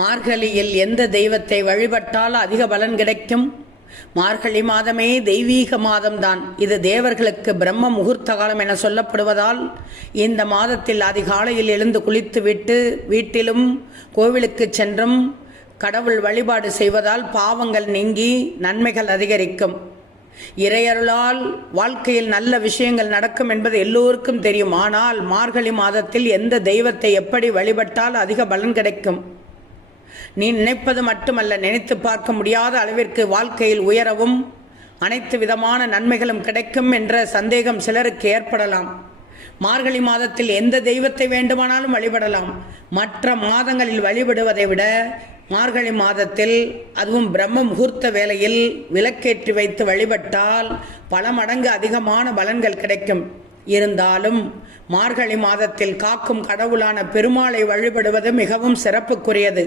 மார்கழியில் எந்த தெய்வத்தை வழிபட்டால் அதிக பலன் கிடைக்கும்? மார்கழி மாதமே தெய்வீக மாதம்தான். இது தேவர்களுக்கு பிரம்ம முகூர்த்த காலம் என சொல்லப்படுவதால் இந்த மாதத்தில் அதிகாலையில் எழுந்து குளித்துவிட்டு வீட்டிலும் கோவிலுக்கு சென்றும் கடவுள் வழிபாடு செய்வதால் பாவங்கள் நீங்கி நன்மைகள் அதிகரிக்கும். இறையருளால் வாழ்க்கையில் நல்ல விஷயங்கள் நடக்கும் என்பது எல்லோருக்கும் தெரியும். ஆனால் மார்கழி மாதத்தில் எந்த தெய்வத்தை எப்படி வழிபட்டால் அதிக பலன் கிடைக்கும்? நீ நினைப்பது மட்டுமல்ல, நினைத்து பார்க்க முடியாத அளவிற்கு வாழ்க்கையில் உயரவும் அனைத்து விதமான நன்மைகளும் கிடைக்கும் என்ற சந்தேகம் சிலருக்கு ஏற்படலாம். மார்கழி மாதத்தில் எந்த தெய்வத்தை வேண்டுமானாலும் வழிபடலாம். மற்ற மாதங்களில் வழிபடுவதை விட மார்கழி மாதத்தில், அதுவும் பிரம்ம முகூர்த்த வேளையில் விளக்கேற்றி வைத்து வழிபட்டால் பல மடங்கு அதிகமான பலன்கள் கிடைக்கும். இருந்தாலும் மார்கழி மாதத்தில் காக்கும் கடவுளான பெருமாளை வழிபடுவது மிகவும் சிறப்புக்குரியது.